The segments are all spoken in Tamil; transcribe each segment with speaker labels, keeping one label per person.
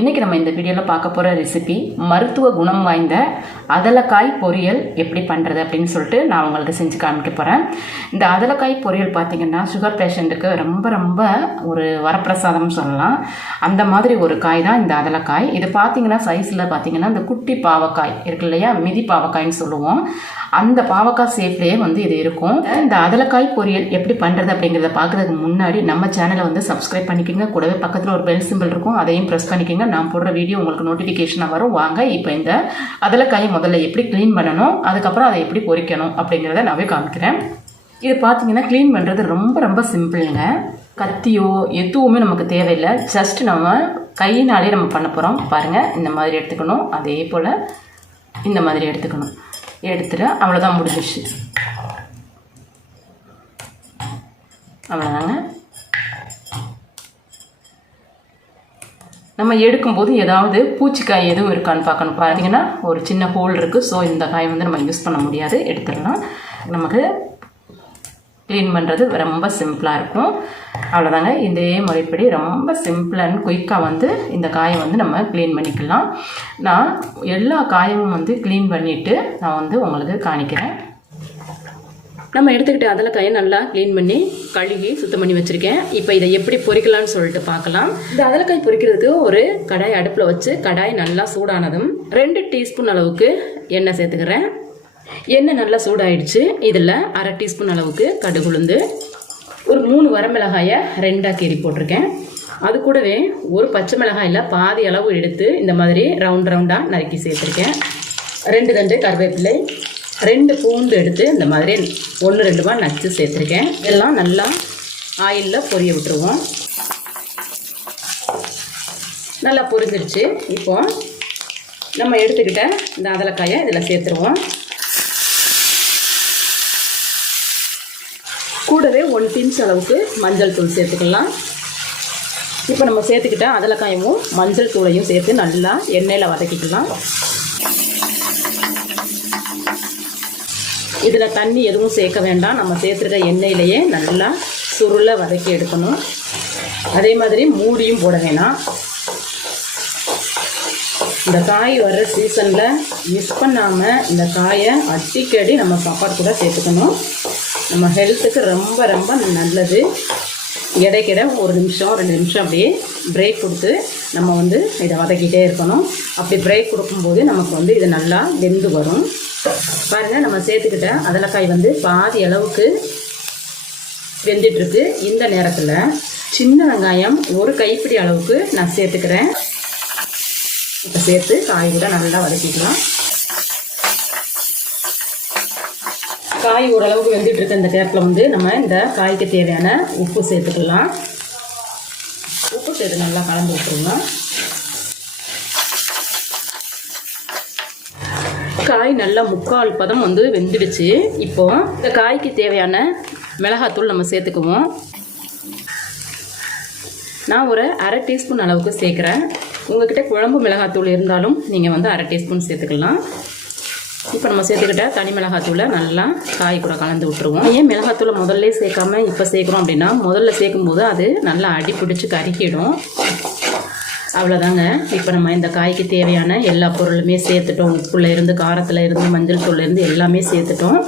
Speaker 1: இன்றைக்கி நம்ம இந்த வீடியோவில் பார்க்க போகிற ரெசிபி மருத்துவ குணம் வாய்ந்த அதலக்காய் பொரியல் எப்படி பண்ணுறது அப்படின்னு சொல்லிட்டு நான் உங்களுக்கு செஞ்சு காமிக்க போகிறேன் இந்த அதலக்காய் பொரியல் பார்த்திங்கன்னா சுகர் பேஷண்ட்டுக்கு ரொம்ப ரொம்ப ஒரு வரப்பிரசாதம் சொல்லலாம். அந்த மாதிரி ஒரு காய் தான் இந்த அதலக்காய். இது பார்த்திங்கன்னா சைஸில் பார்த்தீங்கன்னா இந்த குட்டி பாவக்காய் இருக்கு இல்லையா? மிதி பாவக்காய்ன்னு சொல்லுவோம். அந்த பாவக்காய் சேஃப்லேயே வந்து இது இருக்கும். இந்த அதலக்காய் பொரியல் எப்படி பண்ணுறது அப்படிங்கிறத பார்க்குறதுக்கு முன்னாடி நம்ம சேனலை வந்து சப்ஸ்கிரைப் பண்ணிக்கோங்க. கூடவே பக்கத்தில் ஒரு பெல் சிம்பிள் இருக்கும். அதையும் ப்ரெஸ் பண்ணிக்கோங்க. நான் போடுற வீடியோ உங்களுக்கு நோட்டிஃபிகேஷனாக வரும். வாங்க இப்போ இந்த அதில் கை முதல்ல எப்படி க்ளீன் பண்ணணும் அதுக்கப்புறம் அதை எப்படி பொரிக்கணும் அப்படிங்கிறத நாவே காமிக்கிறேன். இது பார்த்தீங்கன்னா க்ளீன் பண்ணுறது ரொம்ப ரொம்ப சிம்பிளுங்க கத்தியோ எதுவுமே நமக்கு தேவையில்லை. ஜஸ்ட் நம்ம கையினாலே நம்ம பண்ண போகிறோம் பாருங்கள் இந்த மாதிரி எடுத்துக்கணும். அதே போல் இந்த மாதிரி எடுத்துக்கணும். எடுத்துகிட்டு அவ்வளோதான் முடிஞ்சிச்சு அவ்வளோதாங்க நம்ம எடுக்கும்போது ஏதாவது பூச்சிக்காய் எதுவும் இருக்கான்னு பார்க்கணும். பார்த்தீங்கன்னா ஒரு சின்ன ஹோல் இருக்குது ஸோ இந்த காய் வந்து நம்ம யூஸ் பண்ண முடியாது. எடுத்துடலாம். நமக்கு க்ளீன் பண்ணுறது ரொம்ப சிம்பிளாக இருக்கும். அவ்வளோதாங்க இதே முறைப்படி ரொம்ப சிம்பிள் அண்ட் குயிக்காக வந்து இந்த காயை வந்து நம்ம க்ளீன் பண்ணிக்கலாம். நான் எல்லா காயமும் வந்து க்ளீன் பண்ணிவிட்டு நான் வந்து உங்களுக்கு காணிக்கிறேன். நம்ம எடுத்துக்கிட்ட அதில் கையை நல்லா க்ளீன் பண்ணி கழுவி சுத்தம் பண்ணி வச்சுருக்கேன். இப்போ இதை எப்படி பொறிக்கலாம்னு சொல்லிட்டு பார்க்கலாம். இந்த அதலக்காய் பொரிக்கிறதுக்கு ஒரு கடாய் அடுப்பில் வச்சு கடாய் நல்லா சூடானதும் ரெண்டு டீஸ்பூன் அளவுக்கு எண்ணெய் சேர்த்துக்கிறேன். எண்ணெய் நல்லா சூடாயிடுச்சு. இதில் அரை டீஸ்பூன் அளவுக்கு கடுகுளுந்து ஒரு மூணு வரமிளகாயை ரெண்டாக கீறி போட்டிருக்கேன். அது கூடவே ஒரு பச்சை மிளகாயில் பாதி அளவு எடுத்து இந்த மாதிரி ரவுண்ட் ரவுண்டாக நறுக்கி சேர்த்துருக்கேன். ரெண்டு தண்டு கருவேப்பிலை ரெண்டு பூண்டு எடுத்து இந்த மாதிரி ஒன்று ரெண்டுமா நச்சு சேர்த்துருக்கேன். இதெல்லாம் நல்லா ஆயிலில் பொரிய விட்டுருவோம். நல்லா பொரிஞ்சிருச்சு. இப்போ நம்ம எடுத்துக்கிட்ட இந்த அதலக்காயை இதில் சேர்த்துருவோம். கூடவே ஒன் பிஞ்ச் அளவுக்கு மஞ்சள் தூள் சேர்த்துக்கலாம். இப்போ நம்ம சேர்த்துக்கிட்ட அதலக்காயமும் மஞ்சள் தூளையும் சேர்த்து நல்லா எண்ணெயில் வதக்கிக்கலாம். இதில் தண்ணி எதுவும் சேர்க்க வேண்டாம். நம்ம சேர்த்துருக்க எண்ணெயிலேயே நல்லா சுருளை வதக்கி எடுக்கணும். அதே மாதிரி மூடியும் போட வேணாம். இந்த காய் வர்ற சீசனில் மிஸ் பண்ணாமல் இந்த காயை அடிக்கடி நம்ம சாப்பாடு கூட சேர்த்துக்கணும். நம்ம ஹெல்த்துக்கு ரொம்ப ரொம்ப நல்லது. இடைக்கிட ஒரு நிமிஷம் ரெண்டு நிமிஷம் அப்படியே பிரேக் கொடுத்து நம்ம வந்து இதை வதக்கிட்டே இருக்கணும். அப்படி பிரேக் கொடுக்கும்போது நமக்கு வந்து இது நல்லா வெந்து வரும். பாருங்கள் நம்ம சேர்த்துக்கிட்ட அதலக்காய் வந்து பாதி அளவுக்கு வெந்துட்டுருக்கு. இந்த நேரத்தில் சின்ன வெங்காயம் ஒரு கைப்பிடி அளவுக்கு நான் சேர்த்துக்கிறேன். இப்போ சேர்த்து காய் கூட நல்லா வதக்கிக்கலாம். காய் ஓரளவுக்கு வெந்துட்டு இருக்க இந்த கேப்பில் வந்து நம்ம இந்த காய்க்கு தேவையான உப்பு சேர்த்துக்கலாம். உப்பு சேர்த்து நல்லா கலந்து விட்டுருங்க. காய் நல்லா முக்கால் பதம் வந்து வெந்துடுச்சு. இப்போ இந்த காய்க்கு தேவையான மிளகாத்தூள் நம்ம சேர்த்துக்குவோம். நான் ஒரு அரை டீஸ்பூன் அளவுக்கு சேர்க்குறேன். உங்ககிட்ட குழம்பு மிளகாத்தூள் இருந்தாலும் நீங்கள் வந்து அரை டீஸ்பூன் சேர்த்துக்கலாம். இப்போ நம்ம சேர்த்துக்கிட்ட தனி மிளகாத்தூளை நல்லா காய் கூட கலந்து விட்டுருவோம். ஏன் மிளகாத்தூளை முதல்ல சேர்க்காம இப்போ சேர்க்குறோம் அப்படின்னா முதல்ல சேர்க்கும்போது அது நல்லா அடி பிடிச்சி கருக்கிடும் அவ்வளோதாங்க இப்போ நம்ம இந்த காய்க்கு தேவையான எல்லா பொருளுமே சேர்த்துட்டோம். உப்புல இருந்து காரத்தில் இருந்து மஞ்சள் தூள்லேருந்து எல்லாமே சேர்த்துட்டோம்.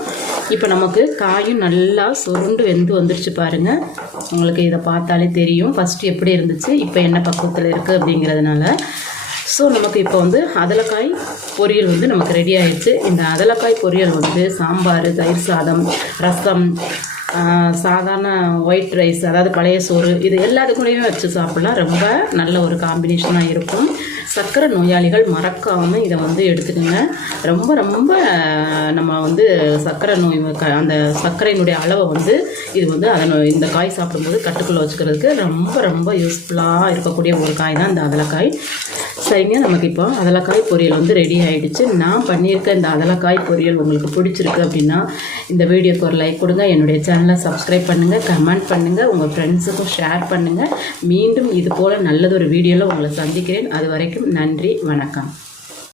Speaker 1: இப்போ நமக்கு காயும் நல்லா சுருண்டு வெந்து வந்துடுச்சு பாருங்கள் உங்களுக்கு இதை பார்த்தாலே தெரியும். ஃபஸ்ட்டு எப்படி இருந்துச்சு இப்போ என்ன பக்குவத்தில் இருக்குது அப்படிங்கிறதுனால. ஸோ நமக்கு இப்போ வந்து அதலக்காய் பொரியல் வந்து நமக்கு ரெடி ஆயிடுச்சு. இந்த அதலக்காய் பொரியல் வந்து சாம்பார் தயிர் சாதம் ரசம் சாதாரண ஒயிட் ரைஸ் அதாவது பழைய சோறு இது எல்லாத்துக்குள்ளேயுமே வச்சு சாப்பிட்லாம். ரொம்ப நல்ல ஒரு காம்பினேஷனாக இருக்கும். சர்க்கரை நோயாளிகள் மறக்காமல் இதை வந்து எடுத்துக்கோங்க. ரொம்ப ரொம்ப நம்ம வந்து சர்க்கரை நோய் அந்த சர்க்கரையினுடைய அளவை வந்து இது வந்து அதை இந்த காய் சாப்பிடும்போது கட்டுக்குள்ளே வச்சுக்கிறதுக்கு ரொம்ப ரொம்ப யூஸ்ஃபுல்லாக இருக்கக்கூடிய ஒரு காய் தான் இந்த அதலக்காய் சரிங்க நமக்கு இப்போ அதலக்காய் பொரியல் வந்து ரெடி ஆகிடுச்சு நான் பண்ணியிருக்க இந்த அதலக்காய் பொரியல் உங்களுக்கு பிடிச்சிருக்கு அப்படின்னா இந்த வீடியோக்கு ஒரு லைக் கொடுங்க. என்னுடைய சேனலை சப்ஸ்கிரைப் பண்ணுங்கள் கமெண்ட் பண்ணுங்கள் உங்கள் ஃப்ரெண்ட்ஸுக்கும் ஷேர் பண்ணுங்கள் மீண்டும் இது போல் நல்லதொரு வீடியோவில் உங்களை சந்திக்கிறேன். அது வரைக்கும் நன்றி வணக்கம்.